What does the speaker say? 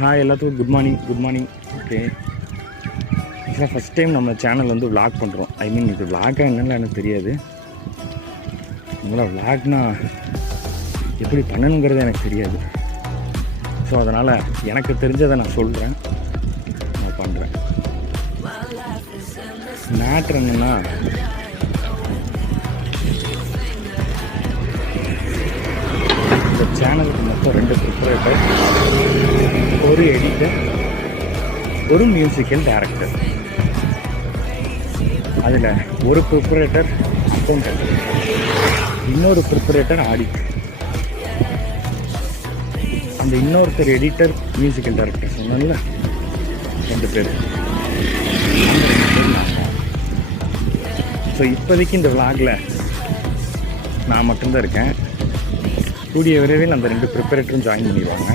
Hi எல்லாத்துக்கும் good morning. Okay, ஆக்சுவலாக first time நம்ம சேனல் வந்து விளாக் பண்ணுறோம். ஐ மீன் இது விளாகாக என்னென்னு எனக்கு தெரியாது. உங்களை விளாக்னா எப்படி பண்ணணுங்கிறது எனக்கு தெரியாது. ஸோ அதனால் எனக்கு தெரிஞ்சதை நான் சொல்கிறேன், நான் பண்ணுறேன். மேட்ரு என்னென்னா, இந்த சேனலுக்கு மொத்தம் 2 ப்ரிப்பரேட்டர், ஒரு எடிட்டர், ஒரு மியூசிக்கல் டைரக்டர். அதில் ஒரு ப்ரிப்பரேட்டர் அக்கௌண்டன்ட், இன்னொரு ப்ரிப்பரேட்டர் ஆடிட்டர், அந்த இன்னொருத்தர் எடிட்டர் மியூசிக்கல் டைரக்டர் சொன்னால 2 பேர். ஸோ இப்போதைக்கு இந்த விளாகில் நான் மட்டும்தான் இருக்கேன். கூடிய விரைவில் அந்த 2 ப்ரிப்பரேட்டரும் ஜாயின் பண்ணிடுவாங்க.